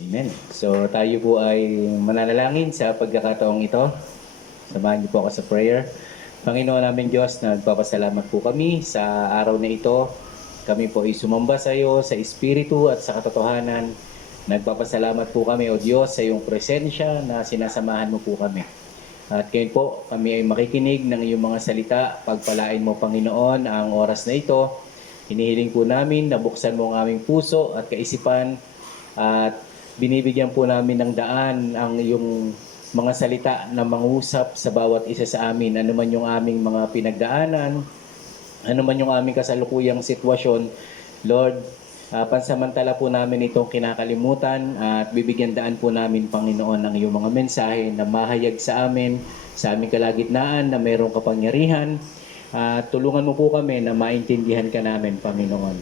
Amen. So tayo po ay mananalangin sa pagkakataong ito. Samahan niyo po ako sa prayer. Panginoon namin Diyos, nagpapasalamat po kami sa araw na ito. Kami po ay sumamba sa iyo sa Espiritu at sa katotohanan. Nagpapasalamat po kami, O Diyos, sa iyong presensya na sinasamahan mo po kami. At ngayon po, kami ay makikinig ng iyong mga salita. Pagpalain mo, Panginoon, ang oras na ito. Hinihiling po namin na buksan mo ang aming puso at kaisipan at binibigyan po namin ng daan ang iyong mga salita na mangusap sa bawat isa sa amin. Ano man yung aming mga pinagdaanan, ano man yung aming kasalukuyang sitwasyon, Lord, pansamantala po namin itong kinakalimutan at bibigyan daan po namin, Panginoon, ng iyong mga mensahe na mahayag sa amin, sa aming kalagitnaan na mayroong kapangyarihan. Tulungan mo po kami na maintindihan ka namin, Panginoon.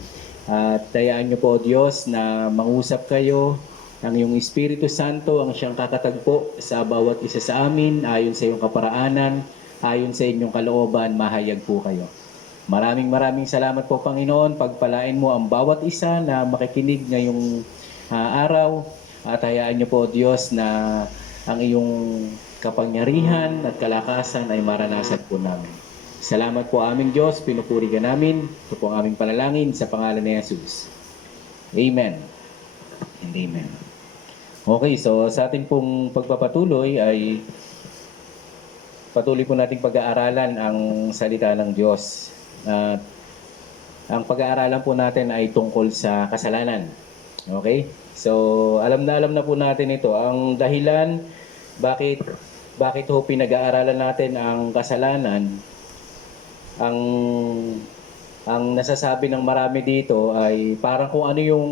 At tayaan niyo po, Diyos, na mangusap kayo ang iyong Espiritu Santo, ang siyang kakatagpo sa bawat isa sa amin, ayon sa iyong kaparaanan, ayon sa inyong kalooban, mahayag po kayo. Maraming salamat po, Panginoon. Pagpalain mo ang bawat isa na makikinig ngayong araw. At hayaan niyo po, Diyos, na ang iyong kapangyarihan at kalakasan ay maranasan po namin. Salamat po aming Diyos, pinupuri ka namin. Ito po ang aming panalangin sa pangalan ni Jesus. Amen and amen. Okay, so sa ating pong pagpapatuloy ay patuloy po nating pag-aaralan ang salita ng Diyos. At ang pag-aaralan po natin ay tungkol sa kasalanan. Okay? So, alam na po natin ito. Ang dahilan bakit ho pinag-aaralan natin ang kasalanan, ang nasasabi ng marami dito ay parang kung ano yung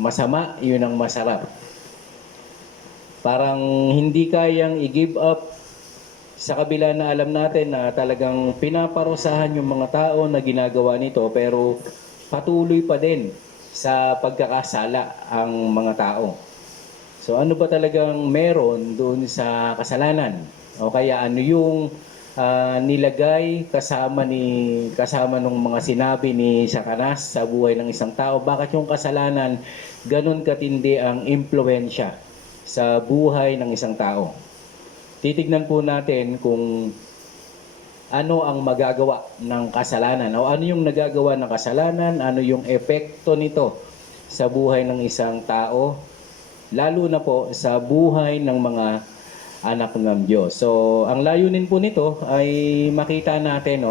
masama, yun ang masarap. Parang hindi kayang i-give up sa kabila na alam natin na talagang pinaparusahan yung mga tao na ginagawa nito, pero patuloy pa din sa pagkakasala ang mga tao. So ano ba talagang meron doon sa kasalanan? O kaya ano yung nilagay kasama nung mga sinabi ni Satanas sa buhay ng isang tao? Bakit yung kasalanan ganun katindi ang impluwensya sa buhay ng isang tao? Titignan po natin kung ano ang magagawa ng kasalanan o ano yung nagagawa ng kasalanan, ano yung epekto nito sa buhay ng isang tao, lalo na po sa buhay ng mga anak ng Diyos. So, ang layunin po nito ay makita natin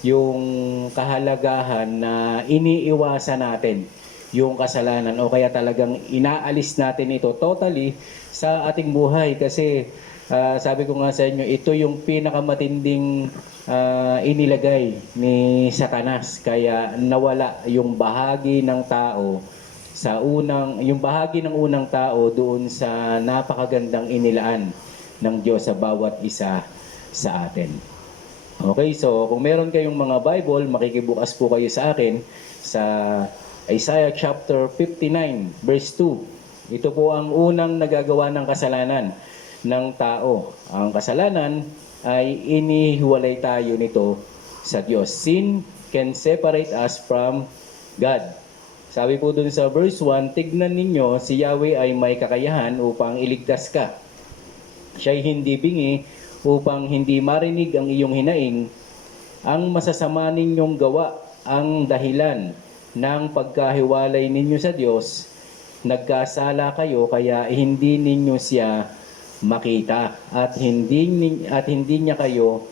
yung kahalagahan na iniiwasan natin yung kasalanan o kaya talagang inaalis natin ito totally sa ating buhay kasi sabi ko nga sa inyo, ito yung pinakamatinding inilagay ni Satanas. Kaya nawala yung bahagi ng tao yung bahagi ng unang tao doon sa napakagandang inilaan ng Diyos sa bawat isa sa atin. Okay, so kung meron kayong mga Bible, makikibukas po kayo sa akin sa Isaiah chapter 59 verse 2. Ito po ang unang nagagawa ng kasalanan ng tao. Ang kasalanan ay inihiwalay tayo nito sa Diyos. Sin can separate us from God. Sabi po dun sa verse 1, tignan ninyo, si Yahweh ay may kakayahan upang iligtas ka. Siya'y hindi bingi upang hindi marinig ang iyong hinaing. Ang masasama ninyong gawa ang dahilan ng pagkahiwalay ninyo sa Diyos. Nagkasala kayo kaya hindi ninyo siya makita at hindi niya kayo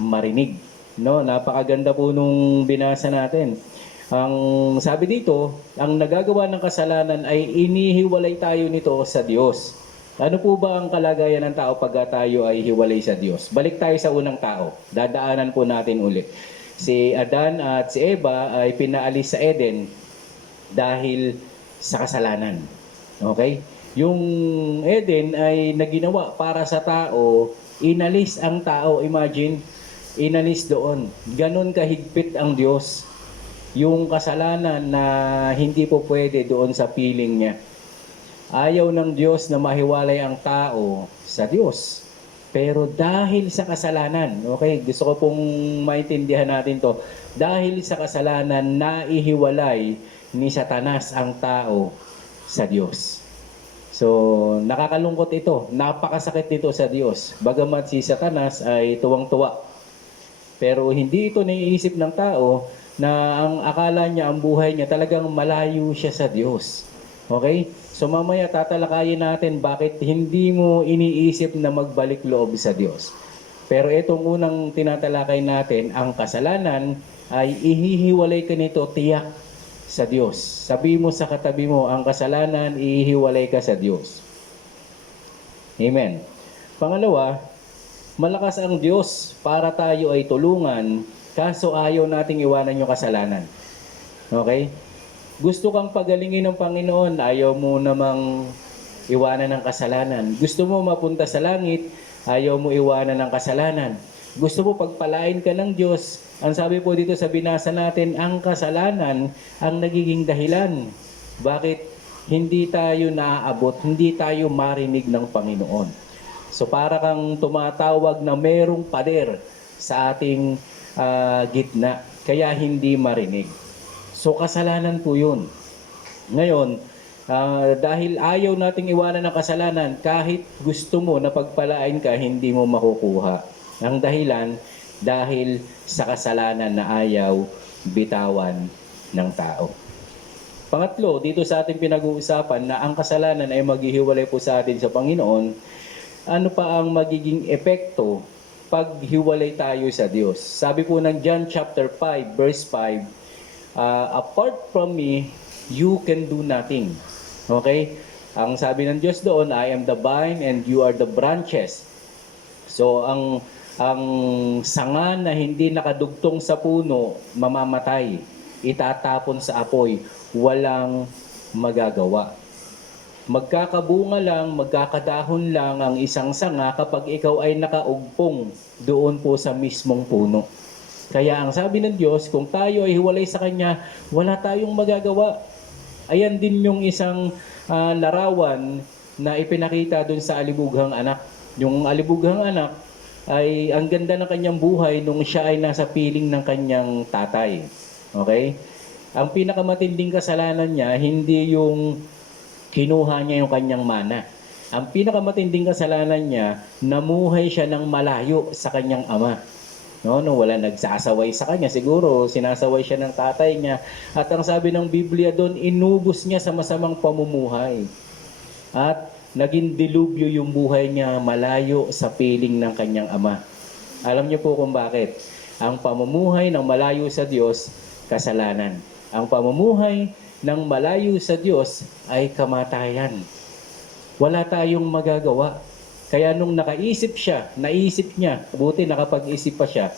marinig. No, napakaganda po nung binasa natin. Ang sabi dito, ang nagagawa ng kasalanan ay inihiwalay tayo nito sa Diyos. Ano po ba ang kalagayan ng tao pag tayo ay hiwalay sa Diyos? Balik tayo sa unang tao. Dadaanan po natin ulit. Si Adan at si Eva ay pinaalis sa Eden dahil sa kasalanan. Okay? Yung Eden ay naginawa para sa tao, inalis ang tao. Imagine, inalis doon. Ganon kahigpit ang Diyos. Yung kasalanan na hindi po pwede doon sa piling niya. Ayaw ng Diyos na mahiwalay ang tao sa Diyos. Pero dahil sa kasalanan, okay, gusto ko pong maintindihan natin to. Dahil sa kasalanan, naihiwalay ni Satanas ang tao sa Diyos. So, nakakalungkot ito. Napakasakit nito sa Diyos. Bagamat si Satanas ay tuwang-tuwa. Pero hindi ito naiisip ng tao na ang akala niya, ang buhay niya, talagang malayo siya sa Diyos. Okay? So mamaya tatalakayin natin bakit hindi mo iniisip na magbalik loob sa Diyos. Pero itong unang tinatalakay natin, ang kasalanan ay ihihiwalay ka nito tiyak sa Diyos. Sabi mo sa katabi mo, ang kasalanan, ihihiwalay ka sa Diyos. Amen. Pangalawa, malakas ang Diyos para tayo ay tulungan, kaso ayaw nating iwanan yung kasalanan. Okay? Gusto kang pagalingin ng Panginoon, ayaw mo namang iwanan ng kasalanan. Gusto mo mapunta sa langit, ayaw mo iwanan ng kasalanan. Gusto mo pagpalain ka ng Diyos, ang sabi po dito sa binasa natin, ang kasalanan ang nagiging dahilan. Bakit hindi tayo naaabot, hindi tayo marinig ng Panginoon? So para kang tumatawag na merong pader sa ating gitna, kaya hindi marinig. So kasalanan po yun. Ngayon, dahil ayaw nating iwanan ng kasalanan, kahit gusto mo na pagpalain ka, hindi mo makukuha. Ang dahilan, dahil sa kasalanan na ayaw bitawan ng tao. Pangatlo, dito sa ating pinag-uusapan na ang kasalanan ay maghihiwalay po sa atin sa Panginoon, ano pa ang magiging epekto pag hiwalay tayo sa Diyos? Sabi po ng John chapter 5, verse 5, apart from me, you can do nothing. Okay? Ang sabi ng Diyos doon, I am the vine and you are the branches. So, ang sanga na hindi nakadugtong sa puno, mamamatay, itatapon sa apoy, walang magagawa. Magkakabunga lang, magkakadahon lang ang isang sanga kapag ikaw ay nakaugpong doon po sa mismong puno. Kaya ang sabi ng Diyos, kung tayo ay hiwalay sa Kanya, wala tayong magagawa. Ayan din yung isang larawan na ipinakita doon sa alibughang anak. Yung alibughang anak ay ang ganda ng kanyang buhay nung siya ay nasa piling ng kanyang tatay. Okay? Ang pinakamatinding kasalanan niya, hindi yung kinuha niya yung kanyang mana. Ang pinakamatinding kasalanan niya, namuhay siya ng malayo sa kanyang ama. No, wala nagsasaway sa kanya, siguro sinasaway siya ng tatay niya. At ang sabi ng Biblia doon, inubos niya sa masamang pamumuhay. At naging dilubyo yung buhay niya malayo sa piling ng kanyang ama. Alam niyo po kung bakit? Ang pamumuhay ng malayo sa Diyos, kasalanan. Ang pamumuhay ng malayo sa Diyos ay kamatayan. Wala tayong magagawa. Kaya nung naisip niya, buti nakapag-isip pa siya,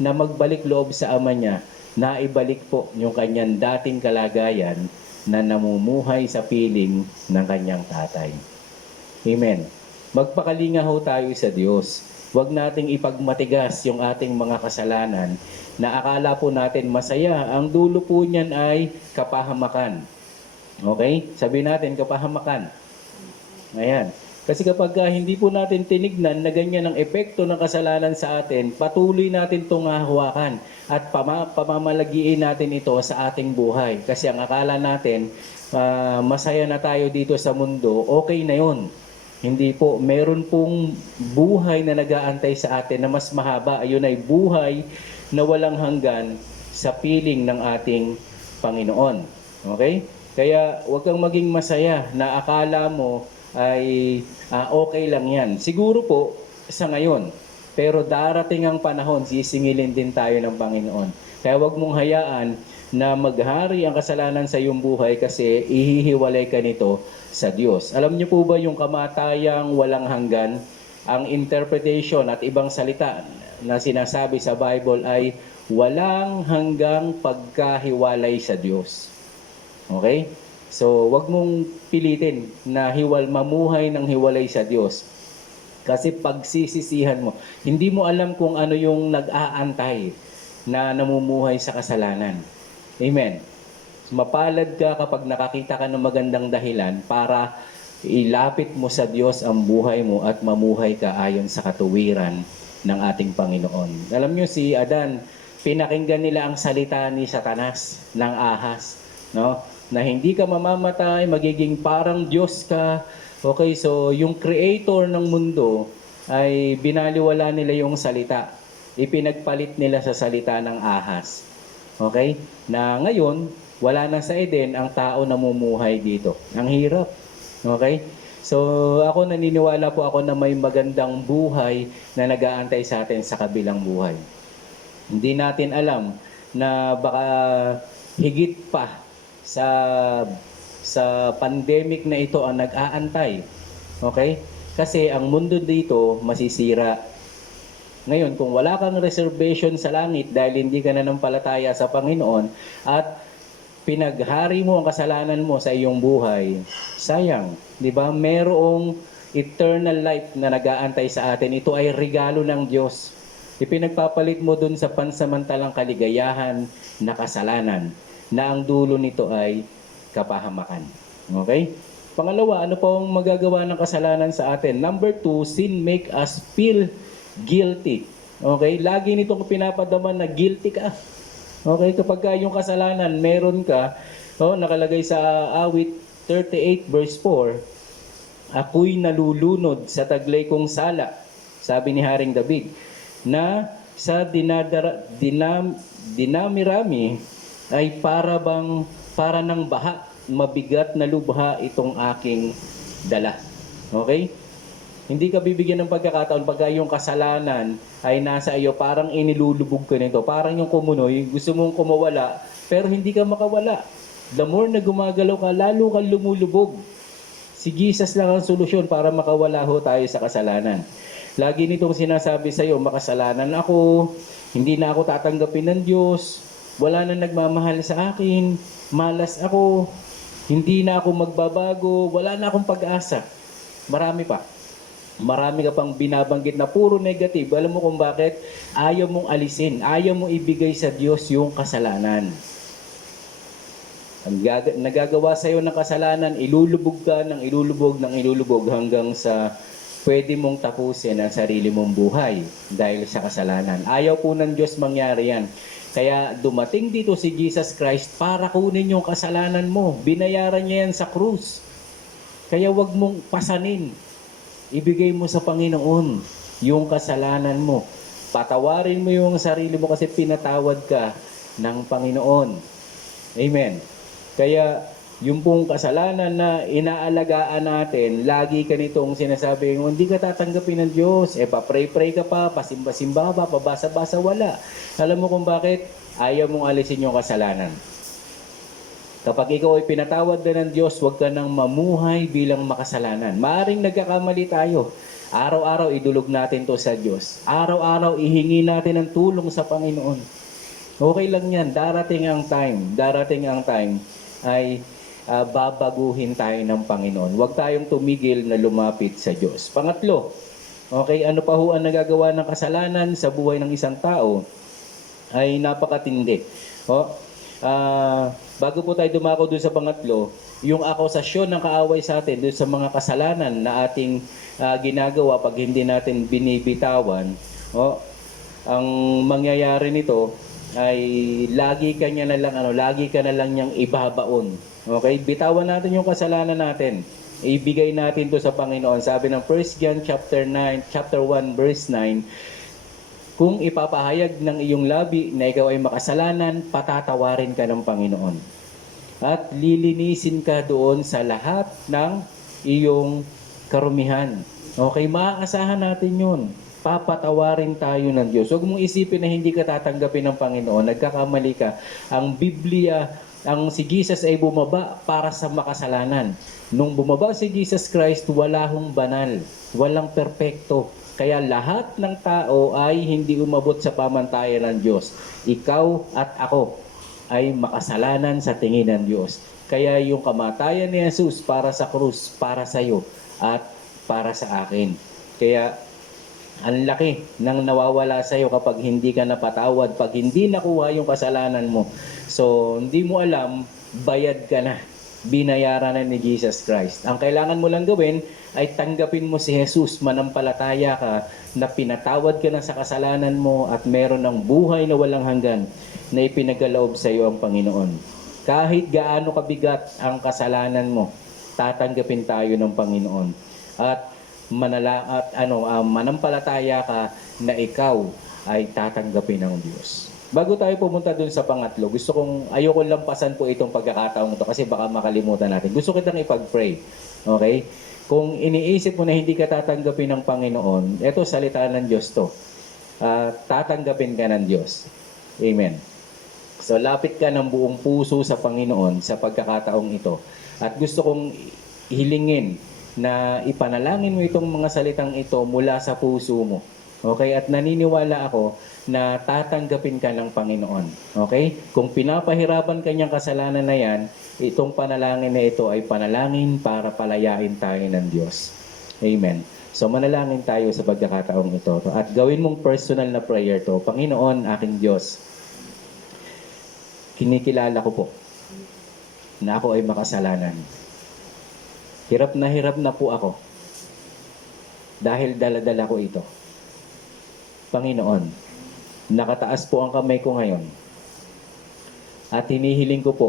na magbalik loob sa ama niya, naibalik po yung kanyang dating kalagayan na namumuhay sa piling ng kanyang tatay. Amen. Magpakalinga ho tayo sa Diyos. Huwag nating ipagmatigas yung ating mga kasalanan na akala po natin masaya. Ang dulo po niyan ay kapahamakan. Okay? Sabihin natin, kapahamakan. Ayan. Kasi kapag hindi po natin tinignan na ganyan ang epekto ng kasalanan sa atin, patuloy natin itong hawakan at pamamalagiin natin ito sa ating buhay. Kasi ang akala natin, masaya na tayo dito sa mundo, okay na yun. Hindi po, meron pong buhay na nag-aantay sa atin na mas mahaba. Ayun ay buhay na walang hanggan sa piling ng ating Panginoon. Okay? Kaya huwag kang maging masaya na akala mo ay okay lang yan. Siguro po sa ngayon, pero darating ang panahon, sisingilin din tayo ng Panginoon. Kaya huwag mong hayaan na maghari ang kasalanan sa iyong buhay kasi ihihiwalay ka nito sa Diyos. Alam niyo po ba yung kamatayang walang hanggan? Ang interpretation at ibang salita na sinasabi sa Bible ay walang hanggang pagkahiwalay sa Diyos. Okay? So, wag mong pilitin na mamuhay ng hiwalay sa Diyos. Kasi pagsisisihan mo, hindi mo alam kung ano yung nag-aantay na namumuhay sa kasalanan. Amen. So, mapalad ka kapag nakakita ka ng magandang dahilan para ilapit mo sa Diyos ang buhay mo at mamuhay ka ayon sa katuwiran ng ating Panginoon. Alam nyo, si Adan, pinakinggan nila ang salita ni Satanas ng ahas, no? Na hindi ka mamamatay, magiging parang Diyos ka, Okay, so yung creator ng mundo ay binaliwala nila yung salita. Ipinagpalit nila sa salita ng ahas. Okay? Na ngayon, wala na sa Eden ang tao namumuhay dito. Ang hirap. Okay? So ako naniniwala po ako na may magandang buhay na nag-aantay sa atin sa kabilang buhay. Hindi natin alam na baka higit pa sa pandemic na ito ang nag-aantay. Okay? Kasi ang mundo dito masisira. Ngayon, kung wala kang reservation sa langit dahil hindi ka nanampalataya sa Panginoon at pinaghari mo ang kasalanan mo sa iyong buhay, sayang. Di ba? Merong eternal life na nag-aantay sa atin. Ito ay regalo ng Diyos. Ipinagpapalit mo dun sa pansamantalang kaligayahan na kasalanan na ang dulo nito ay kapahamakan. Okay? Pangalawa, ano pa ang magagawa ng kasalanan sa atin? Number 2, sin make us feel guilty. Okay? Lagi nitong pinapadaman na guilty ka. Okay? Kapag yung kasalanan, meron ka, nakalagay sa awit 38 verse 4, ako'y nalulunod sa taglay kong sala, sabi ni Haring David, na sa dinamirami ay para ng baha, mabigat na lubha itong aking dala. Okay? Hindi ka bibigyan ng pagkakataon pagka yung kasalanan ay nasa iyo, parang inilulubog ka nito. Parang yung kumunoy, gusto mong kumawala, pero hindi ka makawala. The more na gumagalaw ka, lalo kang lumulubog. Si Jesus lang ang solusyon para makawala ho tayo sa kasalanan. Lagi nitong sinasabi sa iyo, makasalanan ako, hindi na ako tatanggapin ng Diyos, wala na nagmamahal sa akin, malas ako, hindi na ako magbabago, wala na akong pag-asa. Marami pa. Marami ka pang binabanggit na puro negative. Alam mo kung bakit? Ayaw mong alisin, ayaw mong ibigay sa Diyos yung kasalanan. Ang nagagawa sa iyo ng kasalanan, ilulubog ka ng ilulubog hanggang sa pwede mong tapusin ang sarili mong buhay dahil sa kasalanan. Ayaw po ng Diyos mangyari yan. Kaya dumating dito si Jesus Christ para kunin yung kasalanan mo. Binayaran niya yan sa krus. Kaya wag mong pasanin. Ibigay mo sa Panginoon yung kasalanan mo. Patawarin mo yung sarili mo kasi pinatawad ka ng Panginoon. Amen. Kaya yung pong kasalanan na inaalagaan natin, lagi ka nitong sinasabi, hindi ka tatanggapin ng Diyos. Pa-pray-pray ka pa, pasimba-simba pa, pabasa-basa, wala. Alam mo kung bakit? Ayaw mong alisin yung kasalanan. Kapag ikaw ay pinatawad na ng Diyos, huwag ka nang mamuhay bilang makasalanan. Maaring nagkakamali tayo. Araw-araw idulog natin to sa Diyos. Araw-araw ihingi natin ng tulong sa Panginoon. Okay lang yan. Darating ang time ay babaguhin tayo ng Panginoon. Huwag tayong tumigil na lumapit sa Diyos. Pangatlo, okay, ano pa ho ang nagagawa ng kasalanan sa buhay ng isang tao? Ay napakatindi. Bago po tayo dumako doon sa pangatlo, yung akusasyon ng kaaway sa atin doon sa mga kasalanan na ating ginagawa pag hindi natin binibitawan, ang mangyayari nito ay lagi ka na lang niyang ibabaon. Okay? Bitawan natin yung kasalanan natin. Ibigay natin to sa Panginoon. Sabi ng 1 John chapter 1 verse 9, kung ipapahayag ng iyong labi na ikaw ay makasalanan, patatawarin ka ng Panginoon. At lilinisin ka doon sa lahat ng iyong karumihan. Okay, maaasahan natin yun. Papatawarin tayo ng Diyos. Huwag mong isipin na hindi ka tatanggapin ng Panginoon. Nagkakamali ka. Ang Biblia, si Jesus ay bumaba para sa makasalanan. Nung bumaba si Jesus Christ, wala hong banal. Walang perpekto. Kaya lahat ng tao ay hindi umabot sa pamantayan ng Diyos. Ikaw at ako ay makasalanan sa tingin ng Diyos. Kaya yung kamatayan ni Jesus para sa krus, para sa iyo at para sa akin. Kaya ang laki ng nawawala sa iyo kapag hindi ka napatawad, pag hindi nakuha yung kasalanan mo. So, hindi mo alam, bayad ka na. Binayaran na ni Jesus Christ. Ang kailangan mo lang gawin ay tanggapin mo si Jesus, manampalataya ka na pinatawad ka na sa kasalanan mo at meron ng buhay na walang hanggan na ipinagkaloob sa iyo ang Panginoon. Kahit gaano kabigat ang kasalanan mo, tatanggapin tayo ng Panginoon. At manampalataya ka na ikaw ay tatanggapin ng Diyos. Bago tayo pumunta dun sa pangatlo, ayoko lampasan po itong pagkakataong ito kasi baka makalimutan natin. Gusto kitang ipag-pray. Okay? Kung iniisip mo na hindi ka tatanggapin ng Panginoon, ito salita ng Diyos to. Tatanggapin ka ng Diyos. Amen. So lapit ka ng buong puso sa Panginoon sa pagkakataong ito. At gusto kong hilingin na ipanalangin mo itong mga salitang ito mula sa puso mo. Okay? At naniniwala ako na tatanggapin ka ng Panginoon. Okay? Kung pinapahirapan ka niyang kasalanan na yan, itong panalangin na ito ay panalangin para palayain tayo ng Diyos. Amen. So manalangin tayo sa pagkakataong ito. At gawin mong personal na prayer to. Panginoon, aking Diyos, kinikilala ko po na ako ay makasalanan. Hirap na po ako dahil dala-dala ko ito. Panginoon, nakataas po ang kamay ko ngayon at hinihiling ko po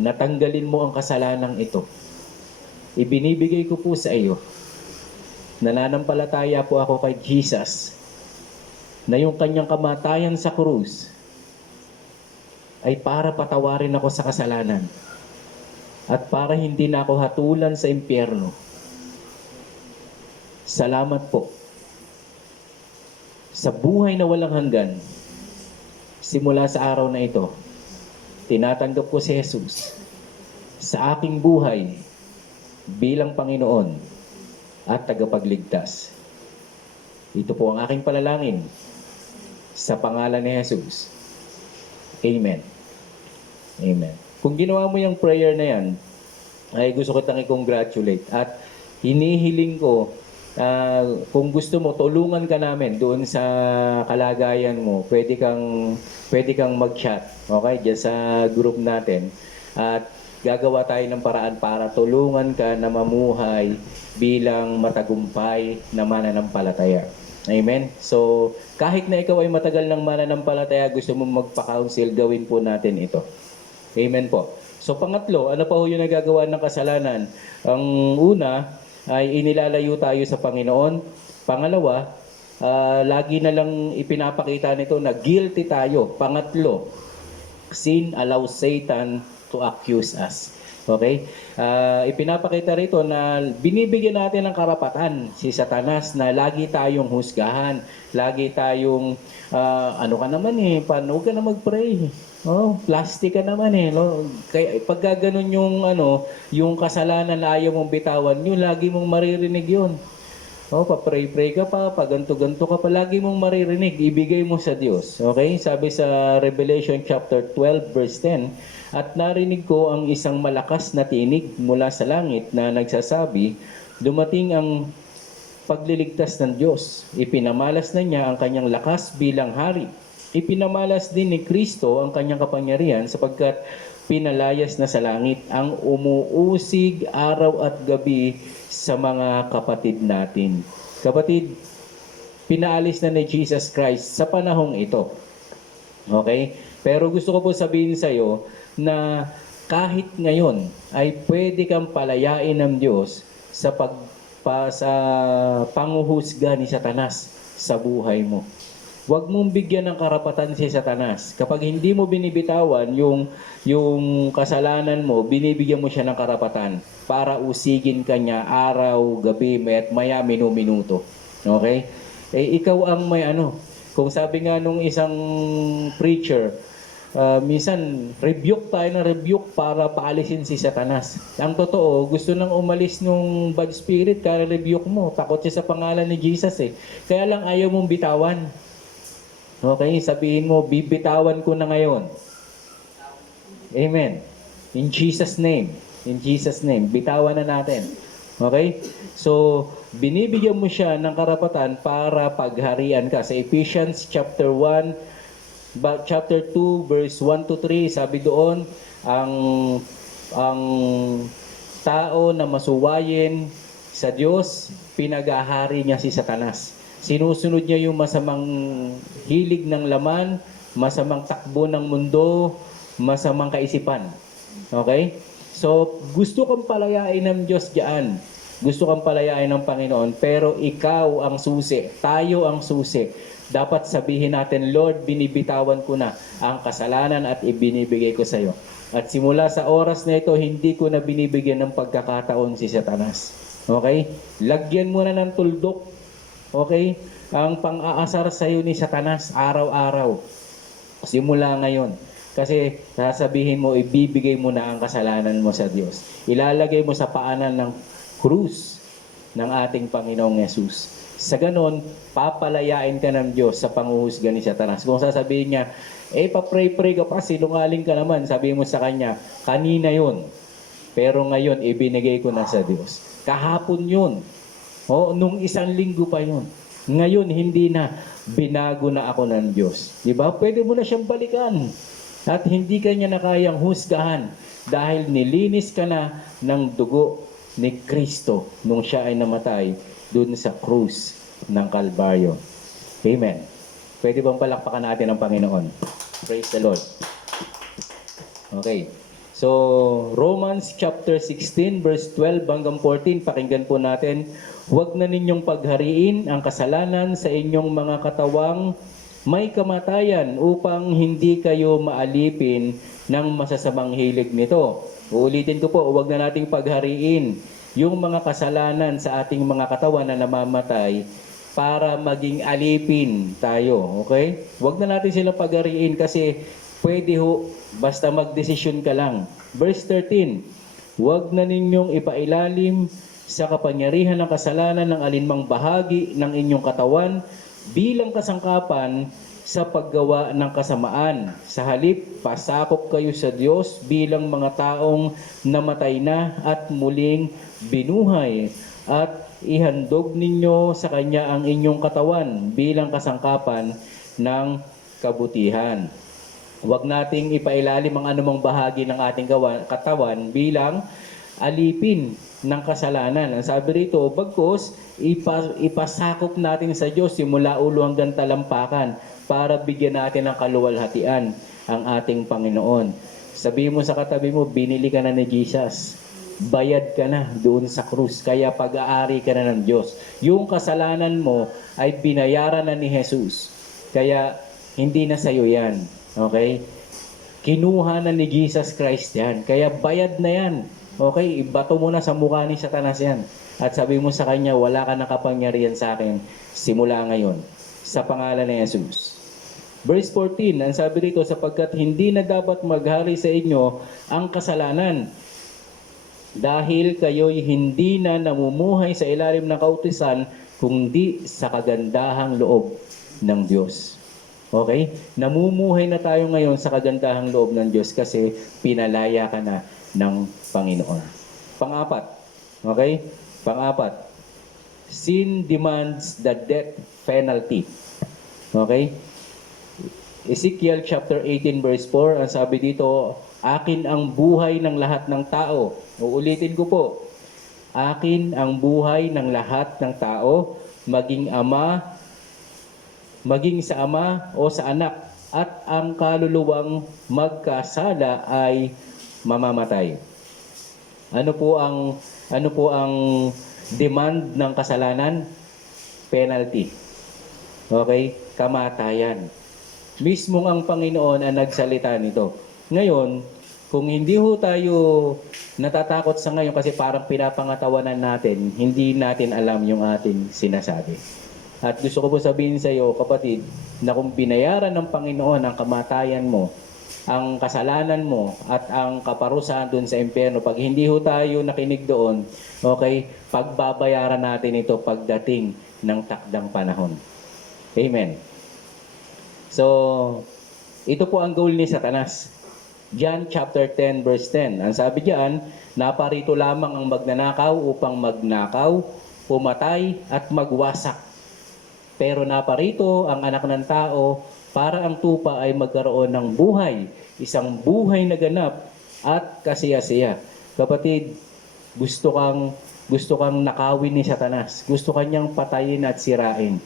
na tanggalin mo ang kasalanang ito. Ibinibigay ko po sa iyo. Nananampalataya po ako kay Jesus na yung kanyang kamatayan sa krus ay para patawarin ako sa kasalanan at para hindi na ako hatulan sa impyerno. Salamat po sa buhay na walang hanggan. Simula sa araw na ito, tinatanggap ko si Jesus sa aking buhay bilang Panginoon at tagapagligtas. Ito po ang aking panalangin sa pangalan ni Jesus. Amen. Amen. Kung ginawa mo yung prayer na yan, ay gusto kitang i-congratulate. At hinihiling ko, kung gusto mo, tulungan ka namin doon sa kalagayan mo. Pwede kang mag-chat, okay, dyan sa group natin. At gagawa tayo ng paraan para tulungan ka na mamuhay bilang matagumpay na mananampalataya. Amen? So, kahit na ikaw ay matagal ng mananampalataya, gusto mo magpa-counsel, gawin po natin ito. Amen po. So, pangatlo, ano pa ho yung nagagawa ng kasalanan? Ang una ay inilalayo tayo sa Panginoon. Pangalawa, lagi na lang ipinapakita nito na guilty tayo. Pangatlo, sin allows Satan to accuse us. Okay? Ipinapakita rito na binibigyan natin ng karapatan si Satanas na lagi tayong husgahan, lagi tayong ano ka naman paano ka na mag-pray? Oh, plastic ka naman no? Kaya pag gano'n yung kasalanan na ayaw mong bitawan, yun lagi mong maririnig yun. Oh, pa-pray-pray ka pa, ganto-ganto ka pa, lagi mong maririnig, ibigay mo sa Diyos. Okay? Sabi sa Revelation chapter 12 verse 10, at narinig ko ang isang malakas na tinig mula sa langit na nagsasabi, dumating ang pagliligtas ng Diyos. Ipinamalas na niya ang kanyang lakas bilang hari. Ipinamalas din ni Kristo ang kanyang kapangyarihan sapagkat pinalayas na sa langit ang umuusig araw at gabi sa mga kapatid natin. Kapatid, pinaalis na ni Jesus Christ sa panahong ito. Okay? Pero gusto ko po sabihin sa iyo na kahit ngayon ay pwede kang palayain ng Diyos sa panguhusga ni Satanas sa buhay mo. Huwag mong bigyan ng karapatan si Satanas. Kapag hindi mo binibitawan yung kasalanan mo, binibigyan mo siya ng karapatan para usigin ka niya araw, gabi, maya, minuto. Okay? Ikaw ang may kung sabi nga nung isang preacher, minsan rebuke tayo na rebuke para paalisin si Satanas. Ang totoo, gusto nang umalis nung bad spirit, kaya rebuke mo. Takot siya sa pangalan ni Jesus Kaya lang ayaw mong bitawan. Okay, sabihin mo, bibitawan ko na ngayon. Amen. In Jesus' name. In Jesus' name. Bitawan na natin. Okay? So, binibigyan mo siya ng karapatan para pagharian ka. Sa Ephesians chapter 1, chapter 2, verse 1 to 3, sabi doon, ang tao na masuwayin sa Diyos, pinagahari niya si Satanas. Sinusunod niya yung masamang hilig ng laman, masamang takbo ng mundo, masamang kaisipan. Okay? So, gusto kang palayain ng Diyos diyan. Gusto kang palayain ng Panginoon, pero ikaw ang susi, tayo ang susi. Dapat sabihin natin, Lord, binibitawan ko na ang kasalanan at ibinibigay ko sa iyo. At simula sa oras na ito, hindi ko na binibigyan ng pagkakataon si Satanas. Okay? Lagyan mo na ng tuldok. Okay? Ang pang-aasar sa iyo ni Satanas araw-araw. Simula ngayon. Kasi sasabihin mo, ibibigay mo na ang kasalanan mo sa Diyos. Ilalagay mo sa paanan ng krus ng ating Panginoong Yesus. Sa ganon, papalayain ka ng Diyos sa panghuhusga ni Satanas. Kung sasabihin niya, pa-pray-pray ka pa, sinungaling ka naman, sabihin mo sa kanya, kanina yun. Pero ngayon, ibinigay ko na sa Diyos. Kahapon yun. Nung 1 linggo pa yun. Ngayon, hindi na. Binago na ako ng Diyos. Diba? Pwede mo na siyang balikan. At hindi ka niya na kayang husgahan dahil nilinis ka na ng dugo ni Kristo nung siya ay namatay dun sa krus ng Kalbaryo. Amen. Pwede bang palakpakan natin ang Panginoon? Praise the Lord. Okay. So, Romans chapter 16 verse 12 hanggang 14, pakinggan po natin. Huwag na ninyong paghariin ang kasalanan sa inyong mga katawang may kamatayan upang hindi kayo maalipin ng masasamang hilig nito. Uulitin ko po, huwag na nating paghariin yung mga kasalanan sa ating mga katawan na namamatay para maging alipin tayo. Okay? Huwag na natin silang paghariin kasi pwede ho, basta magdesisyon ka lang. Verse 13, huwag na ninyong ipailalim sa kapangyarihan ng kasalanan ng alinmang bahagi ng inyong katawan bilang kasangkapan sa paggawa ng kasamaan. Sa halip, pasakop kayo sa Diyos bilang mga taong namatay na at muling binuhay at ihandog ninyo sa Kanya ang inyong katawan bilang kasangkapan ng kabutihan. Huwag nating ipailalim ang anumang bahagi ng ating katawan bilang alipin ng kasalanan. Ang sabi rito, bagkus, ipasakop natin sa Diyos simula ulo hanggang talampakan para bigyan natin ng kaluwalhatian ang ating Panginoon. Sabihin mo sa katabi mo, binili ka na ni Jesus. Bayad ka na doon sa krus. Kaya pag-aari ka na ng Diyos. Yung kasalanan mo ay binayaran na ni Jesus. Kaya hindi na sa'yo yan. Okay? Kinuha na ni Jesus Christ yan. Kaya bayad na yan. Okay, ibato mo na sa mukha ni Satanas yan. At sabi mo sa kanya, wala ka nakapangyarihan sa akin simula ngayon. Sa pangalan ni Jesus. Verse 14, ang sabi rito, sapagkat hindi na dapat maghari sa inyo ang kasalanan. Dahil kayo'y hindi na namumuhay sa ilalim ng kautisan, kundi sa kagandahang loob ng Diyos. Okay? Namumuhay na tayo ngayon sa kagandahang loob ng Diyos kasi pinalaya ka na ng Panginoon. Pang-apat. Okay? Pang-apat. Sin demands the death penalty. Okay? Ezekiel chapter 18 verse 4, ang sabi dito, akin ang buhay ng lahat ng tao. Uulitin ko po. Akin ang buhay ng lahat ng tao, maging sa ama o sa anak, at ang kaluluwang magkasala ay mamamatay. Ano po ang demand ng kasalanan? Penalty. Okay? Kamatayan. Mismong ang Panginoon ang nagsalita nito. Ngayon, kung hindi ho tayo natatakot sa ngayon kasi parang pinapangatawanan natin, hindi natin alam yung ating sinasabi. At gusto ko po sabihin sa iyo, kapatid, na kung binayaran ng Panginoon ang kamatayan mo, ang kasalanan mo at ang kaparusahan doon sa impyerno, pag hindi ho tayo nakinig doon, okay, pagbabayaran natin ito pagdating ng takdang panahon. Amen. So, ito po ang goal ni Satanas. John chapter 10 verse 10. Ang sabi diyan, naparito lamang ang magnanakaw upang magnakaw, pumatay at magwasak. Pero naparito ang anak ng tao para ang tupa ay magkaroon ng buhay, isang buhay na ganap at kasiyasiya. Kapatid, gusto kang nakawin ni Satanas. Gusto kanyang patayin at sirain.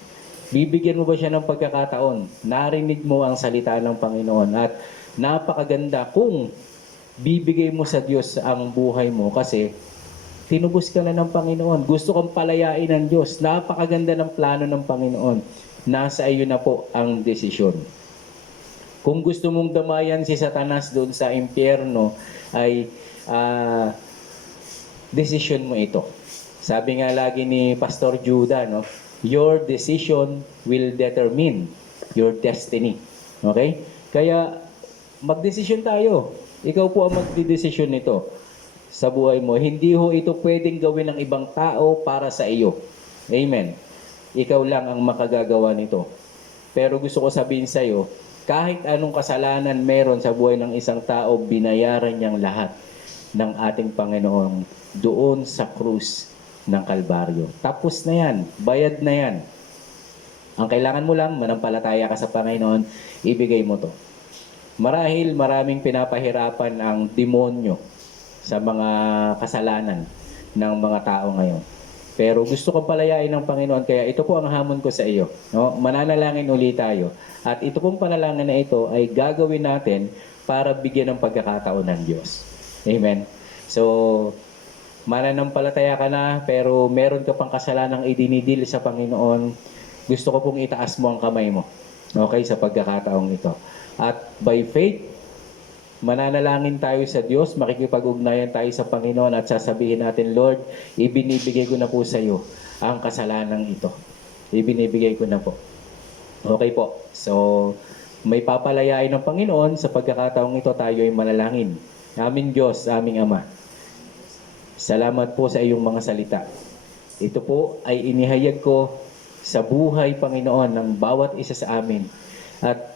Bibigyan mo ba siya ng pagkakataon? Narinig mo ang salita ng Panginoon at napakaganda kung bibigay mo sa Diyos ang buhay mo kasi tinubos ka na ng Panginoon. Gusto kang palayain ng Diyos. Napakaganda ng plano ng Panginoon. Nasa iyo na po ang desisyon. Kung gusto mong damayan si Satanas doon sa impyerno, ay desisyon mo ito. Sabi nga lagi ni Pastor Judah, no? Your decision will determine your destiny. Okay? Kaya, magdesisyon tayo. Ikaw po ang magdidesisyon nito sa buhay mo. Hindi ho ito pwedeng gawin ng ibang tao para sa iyo. Amen. Ikaw lang ang makagagawa nito. Pero gusto ko sabihin sa iyo, kahit anong kasalanan meron sa buhay ng isang tao, binayaran niyang lahat ng ating Panginoon doon sa krus ng Kalbaryo. Tapos na yan. Bayad na yan. Ang kailangan mo lang, manampalataya ka sa Panginoon, ibigay mo to. Marahil maraming pinapahirapan ang demonyo sa mga kasalanan ng mga tao ngayon. Pero gusto kong palayain ng Panginoon, kaya ito po ang hamon ko sa iyo. No? Mananalangin ulit tayo. At ito pong panalangin na ito ay gagawin natin para bigyan ng pagkakataon ng Diyos. Amen. So, mananampalataya ka na, pero meron ka pang kasalanang idinidil sa Panginoon. Gusto ko pong itaas mo ang kamay mo. Okay, sa pagkakataong ito. At by faith, mananalangin tayo sa Diyos, makikipag-ugnayan tayo sa Panginoon at sasabihin natin, Lord, ibinibigay ko na po sa iyo ang kasalanang ito. Ibinibigay ko na po. Okay po. So, may papalayain ng Panginoon sa pagkakataong ito tayo ay manalangin. Aming Diyos, aming Ama. Salamat po sa iyong mga salita. Ito po ay inihayag ko sa buhay, Panginoon, ng bawat isa sa amin. At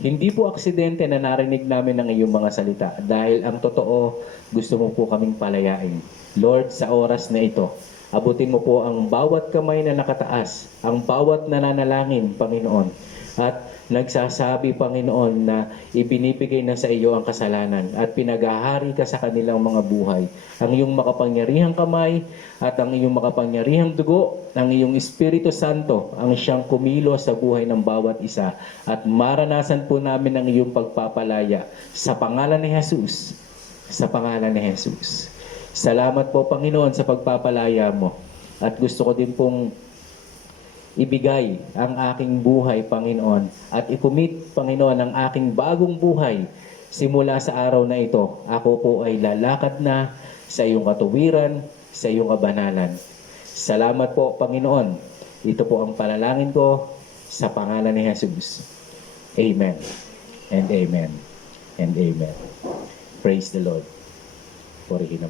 hindi po aksidente na narinig namin ang iyong mga salita dahil ang totoo, gusto mo po kaming palayain. Lord, sa oras na ito, abutin mo po ang bawat kamay na nakataas, ang bawat nananalangin, Panginoon. At nagsasabi, Panginoon, na ibinibigay na sa iyo ang kasalanan at pinagahari ka sa kanilang mga buhay. Ang iyong makapangyarihang kamay at ang iyong makapangyarihang dugo, ang iyong Espiritu Santo, ang siyang kumilos sa buhay ng bawat isa. At maranasan po namin ang iyong pagpapalaya sa pangalan ni Jesus. Sa pangalan ni Jesus. Salamat po, Panginoon, sa pagpapalaya mo. At gusto ko din pong ibigay ang aking buhay, Panginoon, at ikumit, Panginoon, ang aking bagong buhay simula sa araw na ito. Ako po ay lalakad na sa iyong katuwiran, sa iyong kabanalan. Salamat po, Panginoon. Ito po ang panalangin ko sa pangalan ni Jesus. Amen. And amen. And amen. Praise the Lord. Purihin